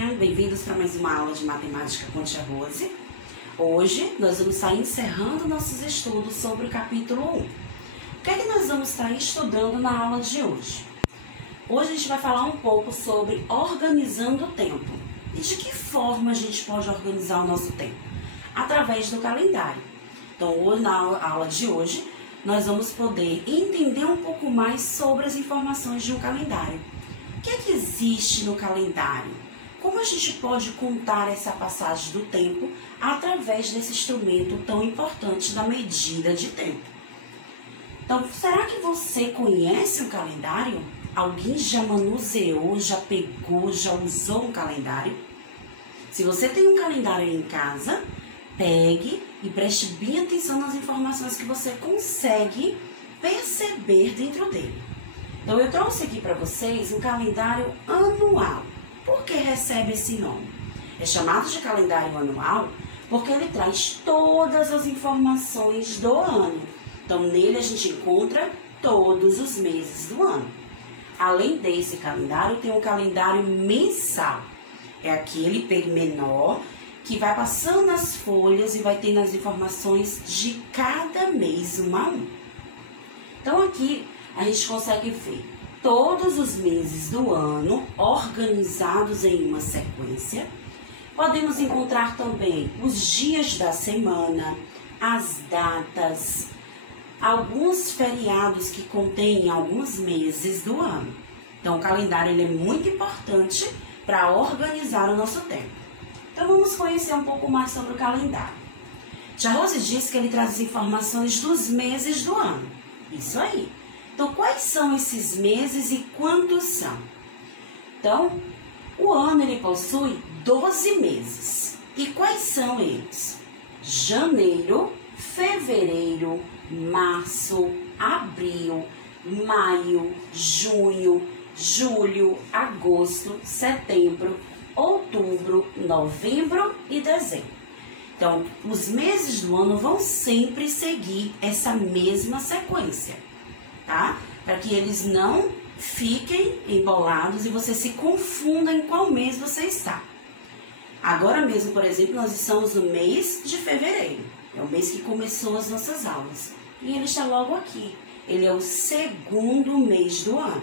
galerinha, bem-vindos para mais uma aula de matemática com Tia Rose. Hoje nós vamos estar encerrando nossos estudos sobre o capítulo 1. O que é que nós vamos estar estudando na aula de hoje? Hoje a gente vai falar um pouco sobre organizando o tempo. E de que forma a gente pode organizar o nosso tempo? Através do calendário. Então, hoje, na aula de hoje, nós vamos poder entender um pouco mais sobre as informações de um calendário. O que é que existe no calendário? Como a gente pode contar essa passagem do tempo através desse instrumento tão importante da medida de tempo? Então, será que você conhece o calendário? Alguém já manuseou, já pegou, já usou um calendário? Se você tem um calendário aí em casa, pegue e preste bem atenção nas informações que você consegue perceber dentro dele. Então, eu trouxe aqui para vocês um calendário anual. Por que recebe esse nome? É chamado de calendário anual porque ele traz todas as informações do ano. Então, nele a gente encontra todos os meses do ano. Além desse calendário, tem um calendário mensal. É aquele menor que vai passando as folhas e vai tendo as informações de cada mês, um a um. Então, aqui a gente consegue ver todos os meses do ano organizados em uma sequência. Podemos encontrar também os dias da semana, as datas, alguns feriados que contêm alguns meses do ano. Então, o calendário ele é muito importante para organizar o nosso tempo. Então, vamos conhecer um pouco mais sobre o calendário. Tia Rose disse que ele traz as informações dos meses do ano. Isso aí. Então, quais são esses meses e quantos são? Então, o ano ele possui 12 meses. E quais são eles? Janeiro, fevereiro, março, abril, maio, junho, julho, agosto, setembro, outubro, novembro e dezembro. Então, os meses do ano vão sempre seguir essa mesma sequência, tá? Para que eles não fiquem embolados e você se confunda em qual mês você está. Agora mesmo, por exemplo, nós estamos no mês de fevereiro. É o mês que começou as nossas aulas. E ele está logo aqui. Ele é o segundo mês do ano.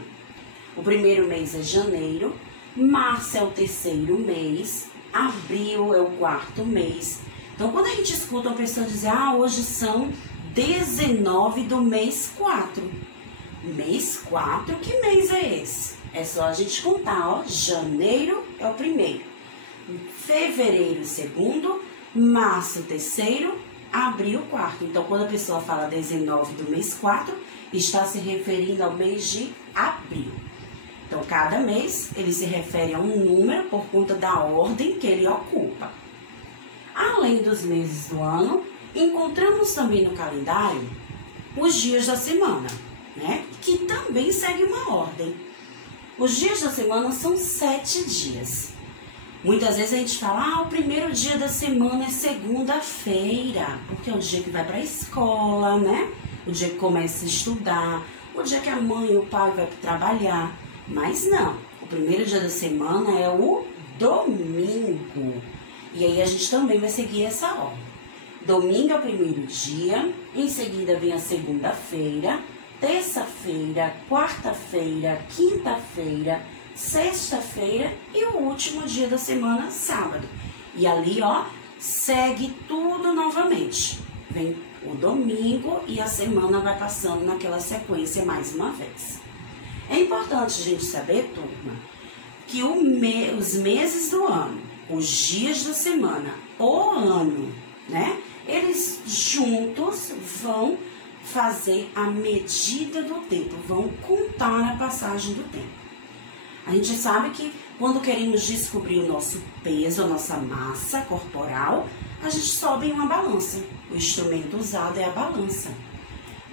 O primeiro mês é janeiro, março é o terceiro mês, abril é o quarto mês. Então, quando a gente escuta uma pessoa dizer, hoje são 19 do mês 4. Mês 4, que mês é esse? É só a gente contar, janeiro é o primeiro, fevereiro o segundo, março o terceiro, abril o quarto. Então, quando a pessoa fala 19 do mês 4, está se referindo ao mês de abril. Então, cada mês ele se refere a um número por conta da ordem que ele ocupa. Além dos meses do ano, encontramos também no calendário os dias da semana, né? Que também segue uma ordem. Os dias da semana são 7 dias. Muitas vezes a gente fala, o primeiro dia da semana é segunda-feira, porque é o dia que vai para a escola, né? O dia que começa a estudar, o dia que a mãe e o pai vai trabalhar. Mas não, o primeiro dia da semana é o domingo. E aí a gente também vai seguir essa ordem. Domingo é o primeiro dia, em seguida vem a segunda-feira, terça-feira, quarta-feira, quinta-feira, sexta-feira e o último dia da semana, sábado. E ali, segue tudo novamente. Vem o domingo e a semana vai passando naquela sequência mais uma vez. É importante a gente saber, turma, que os meses do ano, os dias da semana, o ano, né? Eles juntos vão fazer a medida do tempo, vão contar a passagem do tempo. A gente sabe que quando queremos descobrir o nosso peso, a nossa massa corporal, a gente sobe em uma balança. O instrumento usado é a balança.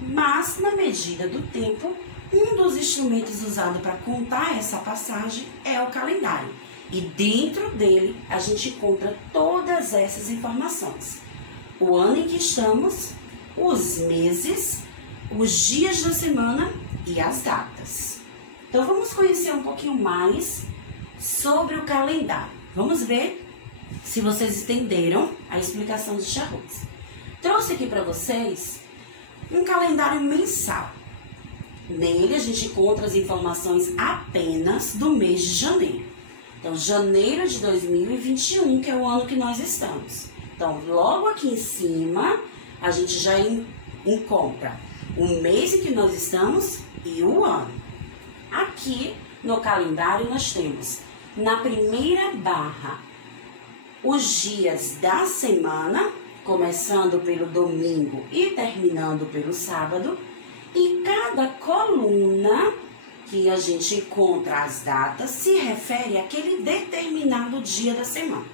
Mas, na medida do tempo, um dos instrumentos usados para contar essa passagem é o calendário. E dentro dele, a gente encontra todas essas informações. O ano em que estamos, os meses, os dias da semana e as datas. Então, vamos conhecer um pouquinho mais sobre o calendário. Vamos ver se vocês entenderam a explicação de Tia Rose. Trouxe aqui para vocês um calendário mensal. Nele a gente encontra as informações apenas do mês de janeiro. Então, janeiro de 2021, que é o ano que nós estamos. Então, logo aqui em cima, a gente já encontra o mês em que nós estamos e o ano. Aqui no calendário nós temos, na primeira barra, os dias da semana, começando pelo domingo e terminando pelo sábado, e cada coluna que a gente encontra as datas se refere àquele determinado dia da semana.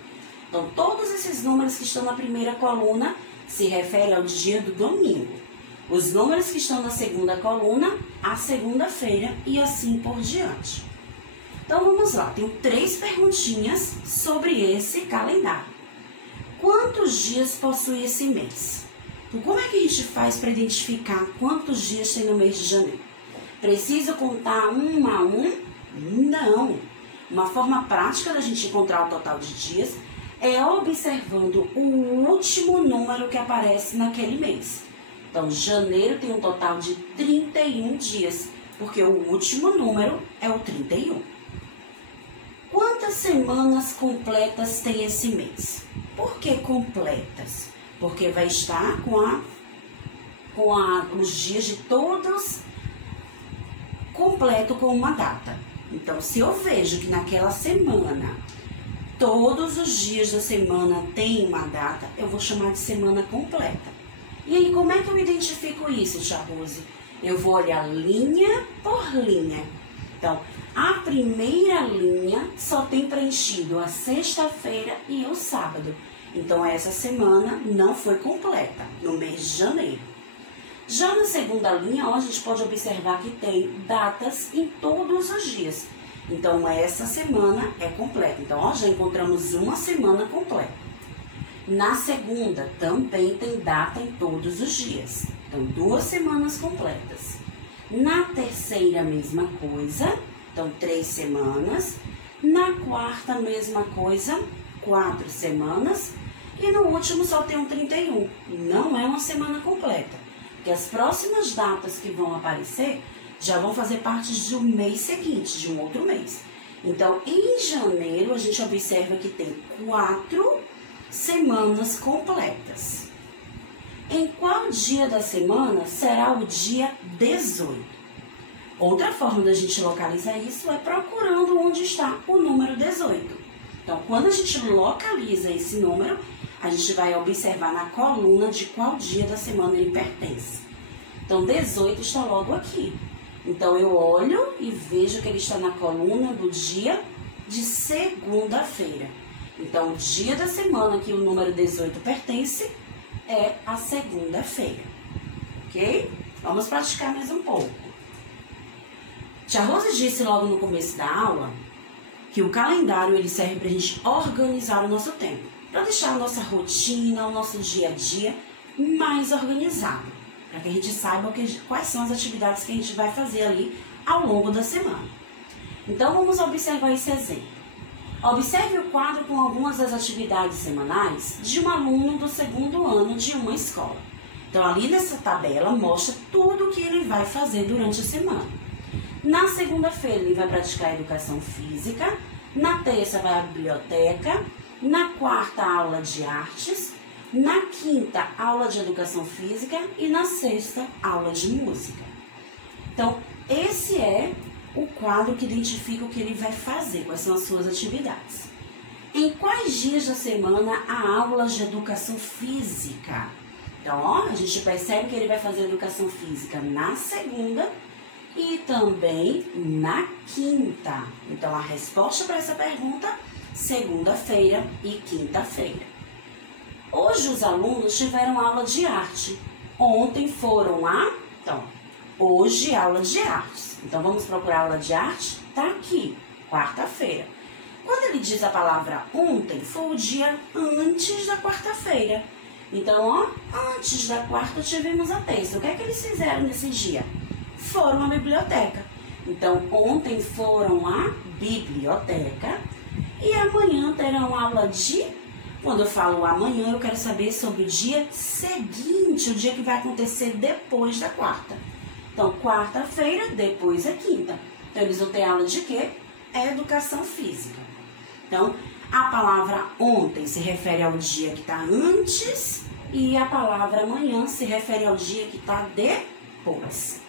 Então, todos esses números que estão na primeira coluna se referem ao dia do domingo. Os números que estão na segunda coluna, à segunda-feira e assim por diante. Então, vamos lá. Tenho 3 perguntinhas sobre esse calendário. Quantos dias possui esse mês? Então, como é que a gente faz para identificar quantos dias tem no mês de janeiro? Preciso contar um a um? Não. Uma forma prática da gente encontrar o total de dias é observando o último número que aparece naquele mês. Então, janeiro tem um total de 31 dias, porque o último número é o 31. Quantas semanas completas tem esse mês? Por que completas? Porque vai estar os dias de todos completo com uma data. Então, se eu vejo que naquela semana, todos os dias da semana tem uma data, eu vou chamar de semana completa. E aí, como é que eu identifico isso, Tia Rose? Eu vou olhar linha por linha. Então, a primeira linha só tem preenchido a sexta-feira e o sábado. Então, essa semana não foi completa, no mês de janeiro. Já na segunda linha, ó, a gente pode observar que tem datas em todos os dias. Então, essa semana é completa. Então, ó, já encontramos uma semana completa. Na segunda, também tem data em todos os dias. Então, 2 semanas completas. Na terceira, mesma coisa. Então, 3 semanas. Na quarta, mesma coisa. 4 semanas. E no último, só tem um 31. Não é uma semana completa. Porque as próximas datas que vão aparecer já vão fazer parte de um mês seguinte, de um outro mês. Então, em janeiro, a gente observa que tem 4 semanas completas. Em qual dia da semana será o dia 18? Outra forma da gente localizar isso é procurando onde está o número 18. Então, quando a gente localiza esse número, a gente vai observar na coluna de qual dia da semana ele pertence. Então, 18 está logo aqui. Então, eu olho e vejo que ele está na coluna do dia de segunda-feira. Então, o dia da semana que o número 18 pertence é a segunda-feira. Ok? Vamos praticar mais um pouco. Tia Rose disse logo no começo da aula que o calendário ele serve para a gente organizar o nosso tempo, para deixar a nossa rotina, o nosso dia a dia mais organizado, para que a gente saiba quais são as atividades que a gente vai fazer ali ao longo da semana. Então, vamos observar esse exemplo. Observe o quadro com algumas das atividades semanais de um aluno do 2º ano de uma escola. Então, ali nessa tabela mostra tudo o que ele vai fazer durante a semana. Na segunda-feira, ele vai praticar educação física. Na terça, vai à biblioteca. Na quarta, aula de artes. Na quinta, aula de educação física. E na sexta, aula de música. Então, esse é o quadro que identifica o que ele vai fazer, quais são as suas atividades. Em quais dias da semana há aulas de educação física? Então, ó, a gente percebe que ele vai fazer educação física na segunda e também na quinta. Então, a resposta para essa pergunta, segunda-feira e quinta-feira. Hoje os alunos tiveram aula de arte. Ontem foram hoje aula de artes. Então, vamos procurar aula de arte? Tá aqui, quarta-feira. Quando ele diz a palavra ontem, foi o dia antes da quarta-feira. Então, ó, antes da quarta tivemos a terça. O que é que eles fizeram nesse dia? Foram à biblioteca. Então, ontem foram à biblioteca E amanhã terão aula de... Quando eu falo amanhã, eu quero saber sobre o dia seguinte, o dia que vai acontecer depois da quarta. Então, quarta-feira, depois é quinta. Então, eles vão ter aula de quê? Educação física. Então, a palavra ontem se refere ao dia que está antes e a palavra amanhã se refere ao dia que está depois.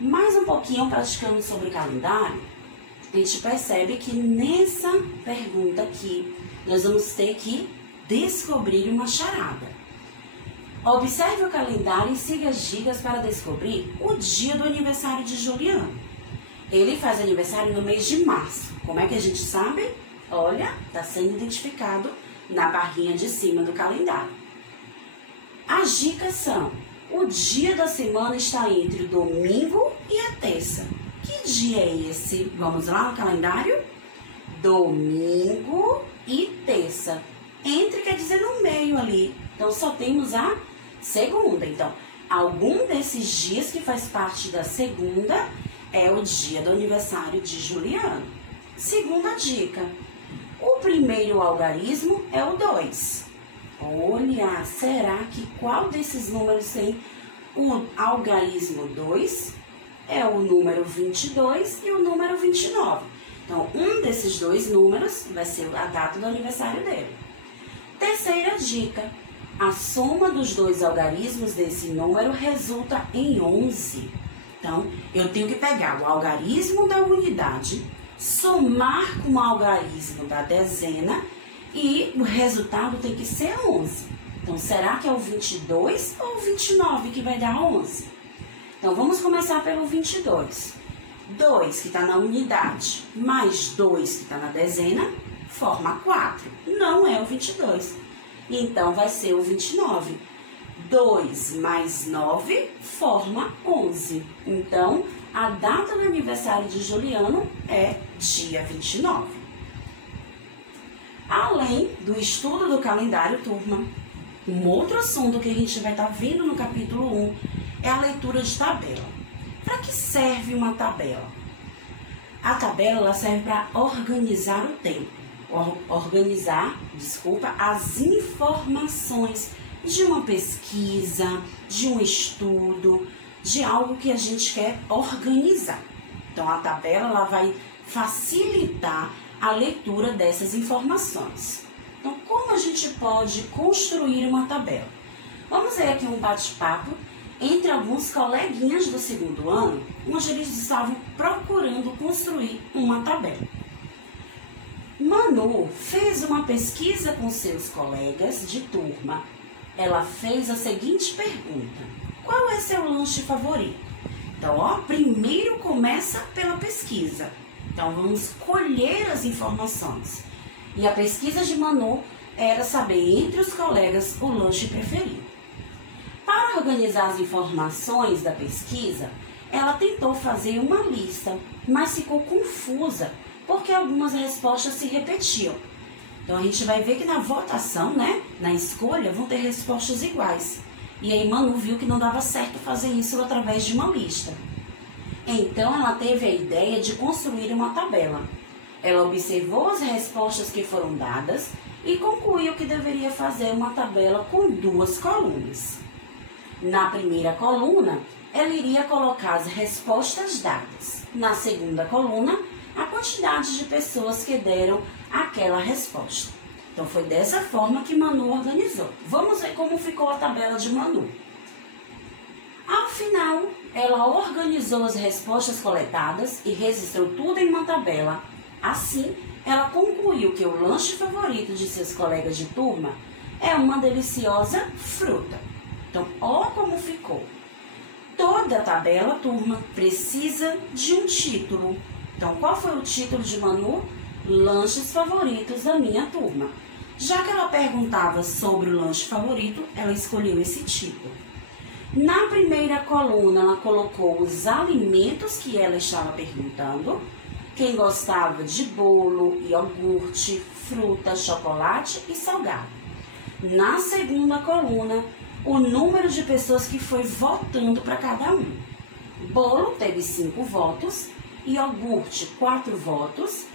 Mais um pouquinho praticando sobre calendário, a gente percebe que nessa pergunta aqui, nós vamos ter que descobrir uma charada. Observe o calendário e siga as dicas para descobrir o dia do aniversário de Juliano. Ele faz aniversário no mês de março. Como é que a gente sabe? Olha, está sendo identificado na barrinha de cima do calendário. As dicas são: o dia da semana está entre o domingo e a terça. Que dia é esse? Vamos lá no calendário? Domingo e terça. Entre quer dizer no meio ali. Então, só temos a segunda. Então, algum desses dias que faz parte da segunda é o dia do aniversário de Juliano. Segunda dica. O primeiro algarismo é o 2. Olha, será que qual desses números tem o algarismo 2? É o número 22 e o número 29. Então, um desses dois números vai ser a data do aniversário dele. Terceira dica. A soma dos dois algarismos desse número resulta em 11. Então, eu tenho que pegar o algarismo da unidade, somar com o algarismo da dezena e o resultado tem que ser 11. Então, será que é o 22 ou o 29 que vai dar 11? Então, vamos começar pelo 22. 2 que está na unidade mais 2 que está na dezena forma 4. Não é o 22. Então, vai ser o 29. 2 mais 9 forma 11. Então, a data do aniversário de Juliano é dia 29. Além do estudo do calendário, turma, um outro assunto que a gente vai estar vendo no capítulo 1 é a leitura de tabela. Para que serve uma tabela? A tabela ela serve para organizar o tempo, as informações de uma pesquisa, de um estudo, de algo que a gente quer organizar. Então, a tabela ela vai facilitar a leitura dessas informações. Então, como a gente pode construir uma tabela? Vamos ver aqui um bate-papo entre alguns coleguinhas do segundo ano, onde eles estavam procurando construir uma tabela. Manu fez uma pesquisa com seus colegas de turma. Ela fez a seguinte pergunta: qual é seu lanche favorito? Então, primeiro começa pela pesquisa. Então, vamos colher as informações. E a pesquisa de Manu era saber entre os colegas o lanche preferido. Para organizar as informações da pesquisa, ela tentou fazer uma lista, mas ficou confusa, porque algumas respostas se repetiam. Então, a gente vai ver que na votação, na escolha, vão ter respostas iguais. E aí, Manu viu que não dava certo fazer isso através de uma lista. Então, ela teve a ideia de construir uma tabela. Ela observou as respostas que foram dadas e concluiu que deveria fazer uma tabela com 2 colunas. Na primeira coluna, ela iria colocar as respostas dadas. Na segunda coluna, a quantidade de pessoas que deram aquela resposta. Então, foi dessa forma que Manu organizou. Vamos ver como ficou a tabela de Manu. Ao final, ela organizou as respostas coletadas e registrou tudo em uma tabela. Assim, ela concluiu que o lanche favorito de seus colegas de turma é uma deliciosa fruta. Então, ó como ficou. Toda a tabela, turma, precisa de um título. Então, qual foi o título de Manu? Lanches favoritos da minha turma. Já que ela perguntava sobre o lanche favorito, ela escolheu esse título. Na primeira coluna, ela colocou os alimentos que ela estava perguntando. Quem gostava de bolo, iogurte, fruta, chocolate e salgado. Na segunda coluna, o número de pessoas que foi votando para cada um. Bolo teve 5 votos, iogurte 4 votos,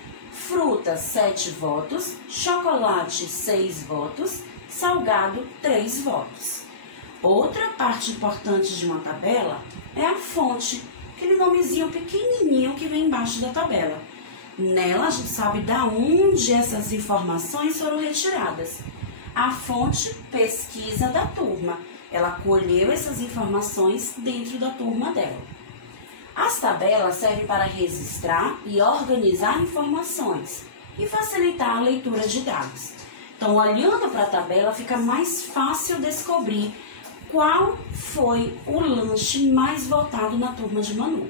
fruta 7 votos, chocolate 6 votos, salgado 3 votos. Outra parte importante de uma tabela é a fonte, aquele nomezinho pequenininho que vem embaixo da tabela. Nela a gente sabe de onde essas informações foram retiradas. A fonte pesquisa da turma. Ela colheu essas informações dentro da turma dela. As tabelas servem para registrar e organizar informações e facilitar a leitura de dados. Então, olhando para a tabela, fica mais fácil descobrir qual foi o lanche mais votado na turma de Manu.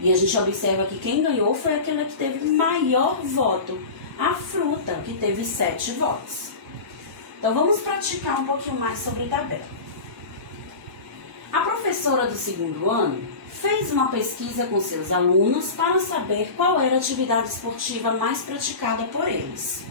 E a gente observa que quem ganhou foi aquela que teve maior voto, a fruta, que teve 7 votos. Então, vamos praticar um pouquinho mais sobre tabela. A professora do 2º ano fez uma pesquisa com seus alunos para saber qual era a atividade esportiva mais praticada por eles.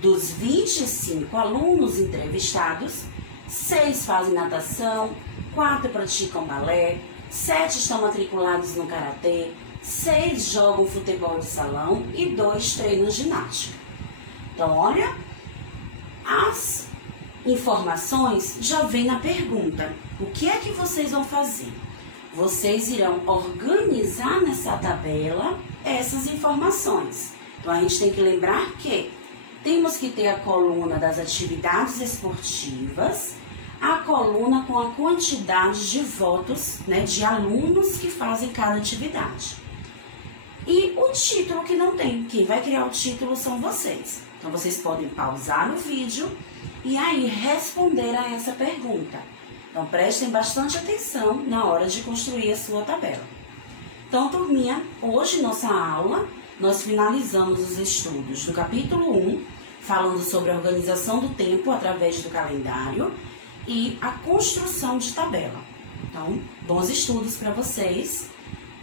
Dos 25 alunos entrevistados, 6 fazem natação, 4 praticam balé, 7 estão matriculados no karatê, 6 jogam futebol de salão e 2 treinam ginástica. Então, olha, as informações já vêm na pergunta. O que é que vocês vão fazer? Vocês irão organizar nessa tabela essas informações. Então, a gente tem que lembrar que temos que ter a coluna das atividades esportivas, a coluna com a quantidade de votos, né, de alunos que fazem cada atividade. E o título que não tem. Quem vai criar o título são vocês. Então, vocês podem pausar o vídeo e aí responder a essa pergunta. Então, prestem bastante atenção na hora de construir a sua tabela. Então, turminha, hoje nossa aula, nós finalizamos os estudos do capítulo 1, falando sobre a organização do tempo através do calendário e a construção de tabela. Então, bons estudos para vocês,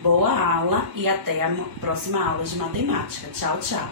boa aula e até a próxima aula de matemática. Tchau, tchau!